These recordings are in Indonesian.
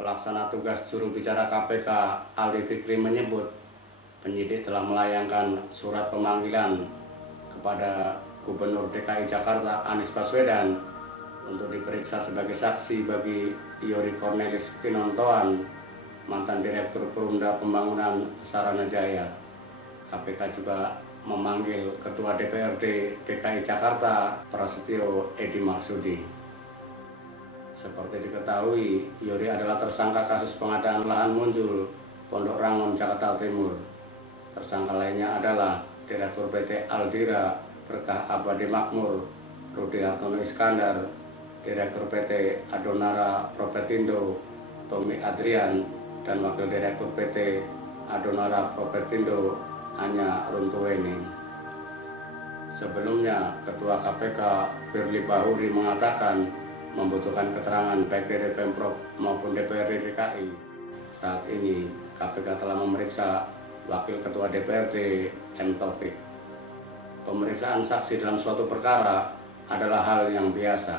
Pelaksana tugas juru bicara KPK Ali Fikri menyebut penyidik telah melayangkan surat pemanggilan kepada Gubernur DKI Jakarta Anies Baswedan untuk diperiksa sebagai saksi bagi Youri Cornelis Pinontoan, mantan Direktur Perumda Pembangunan Saranajaya. KPK juga memanggil Ketua DPRD DKI Jakarta Prasetyo Edy Marsudi. Seperti diketahui, Youri adalah tersangka kasus pengadaan lahan Munjul, Pondok Rangon, Jakarta Timur. Tersangka lainnya adalah Direktur PT Aldira Berkah Abadi Makmur, Rudi Hartono Iskandar, Direktur PT Adonara Propetindo, Tommy Adrian, dan Wakil Direktur PT Adonara Propetindo, Anya Runtuweni. Sebelumnya, Ketua KPK Firly Bahuri mengatakan membutuhkan keterangan baik dari Pemprov maupun DPRD DKI. Saat ini, KPK telah memeriksa Wakil Ketua DPRD M. Taufik. Pemeriksaan saksi dalam suatu perkara adalah hal yang biasa.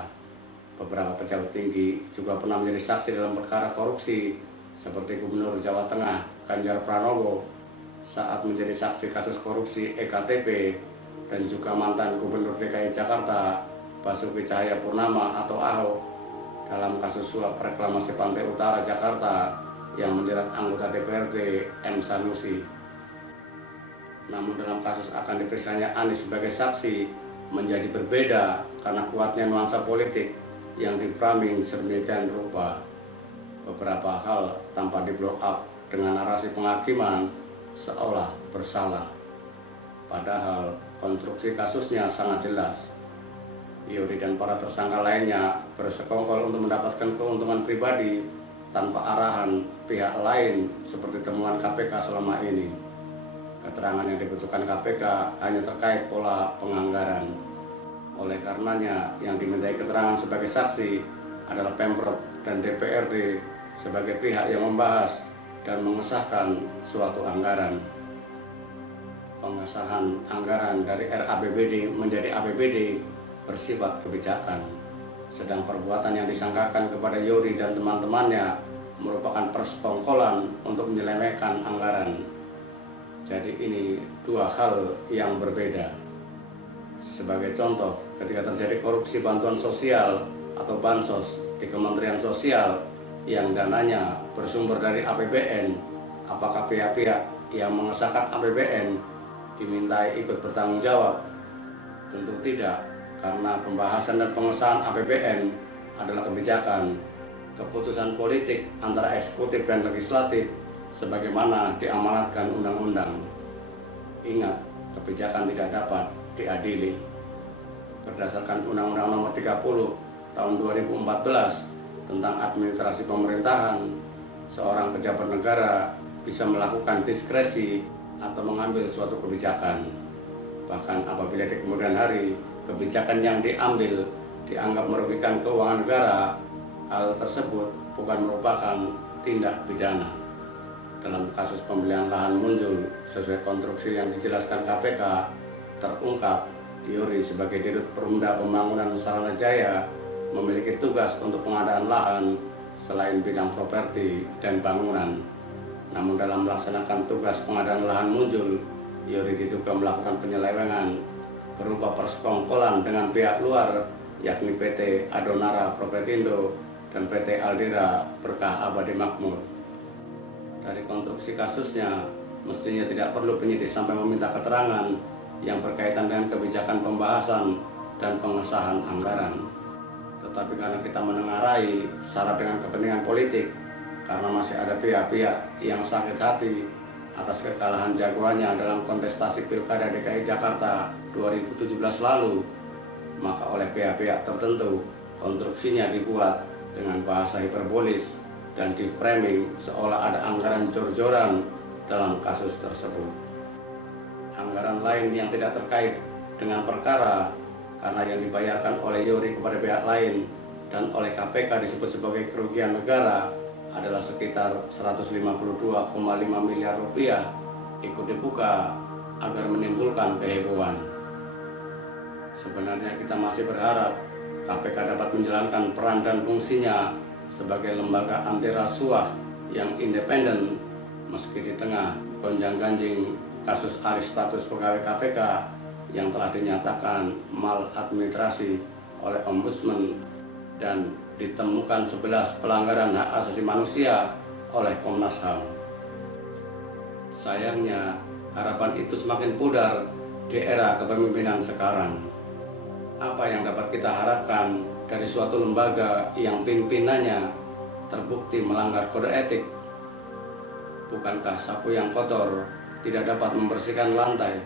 Beberapa pejabat tinggi juga pernah menjadi saksi dalam perkara korupsi, seperti Gubernur Jawa Tengah Ganjar Pranowo saat menjadi saksi kasus korupsi EKTP, dan juga mantan Gubernur DKI Jakarta Basuki Cahayapurnama atau Ahok dalam kasus suap reklamasi Pantai Utara Jakarta yang menjerat anggota DPRD M. Sanusi. Namun dalam kasus akan diperiksanya Anies sebagai saksi menjadi berbeda karena kuatnya nuansa politik yang diframing sedemikian rupa. Beberapa hal tanpa di blow up dengan narasi penghakiman seolah bersalah. Padahal konstruksi kasusnya sangat jelas. Youri dan para tersangka lainnya bersekongkol untuk mendapatkan keuntungan pribadi tanpa arahan pihak lain seperti temuan KPK selama ini. Keterangan yang dibutuhkan KPK hanya terkait pola penganggaran. Oleh karenanya, yang dimintai keterangan sebagai saksi adalah Pemprov dan DPRD sebagai pihak yang membahas dan mengesahkan suatu anggaran. Pengesahan anggaran dari RAPBD menjadi APBD bersifat kebijakan, sedang perbuatan yang disangkakan kepada Youri dan teman-temannya merupakan persekongkolan untuk menyelewengkan anggaran. Jadi ini dua hal yang berbeda. Sebagai contoh, ketika terjadi korupsi bantuan sosial atau bansos di Kementerian Sosial yang dananya bersumber dari APBN, apakah pihak-pihak yang mengesahkan APBN dimintai ikut bertanggung jawab? Tentu tidak, karena pembahasan dan pengesahan APBN adalah kebijakan, keputusan politik antara eksekutif dan legislatif sebagaimana diamanatkan undang-undang. Ingat, kebijakan tidak dapat diadili. Berdasarkan Undang-Undang Nomor 30 Tahun 2014 tentang administrasi pemerintahan, seorang pejabat negara bisa melakukan diskresi atau mengambil suatu kebijakan. Bahkan apabila di kemudian hari kebijakan yang diambil dianggap merugikan keuangan negara, hal tersebut bukan merupakan tindak pidana. Dalam kasus pembelian lahan Munjul sesuai konstruksi yang dijelaskan KPK, terungkap Youri sebagai Dirut Perumda Pembangunan Saranajaya memiliki tugas untuk pengadaan lahan selain bidang properti dan bangunan. Namun dalam melaksanakan tugas pengadaan lahan Munjul, Youri diduga melakukan penyelewengan berupa persekongkolan dengan pihak luar, yakni PT Adonara Propetindo dan PT Aldira Berkah Abadi Makmur. Dari konstruksi kasusnya, mestinya tidak perlu penyidik sampai meminta keterangan yang berkaitan dengan kebijakan pembahasan dan pengesahan anggaran. Tetapi karena kita menengarai syarat dengan kepentingan politik, karena masih ada pihak-pihak yang sakit hati atas kekalahan jagoannya dalam kontestasi Pilkada DKI Jakarta 2017 lalu, maka oleh pihak-pihak tertentu konstruksinya dibuat dengan bahasa hiperbolis dan diframing seolah ada anggaran jor-joran dalam kasus tersebut. Anggaran lain yang tidak terkait dengan perkara karena yang dibayarkan oleh Youri kepada pihak lain dan oleh KPK disebut sebagai kerugian negara adalah sekitar 152,5 miliar rupiah ikut dibuka agar menimbulkan kehebohan. Sebenarnya kita masih berharap KPK dapat menjalankan peran dan fungsinya sebagai lembaga anti rasuah yang independen, meski di tengah gonjang-ganjing kasus alih status pegawai KPK yang telah dinyatakan maladministrasi oleh Ombudsman dan ditemukan 11 pelanggaran hak asasi manusia oleh Komnas HAM. Sayangnya, harapan itu semakin pudar di era kepemimpinan sekarang. Apa yang dapat kita harapkan dari suatu lembaga yang pimpinannya terbukti melanggar kode etik? Bukankah sapu yang kotor tidak dapat membersihkan lantai?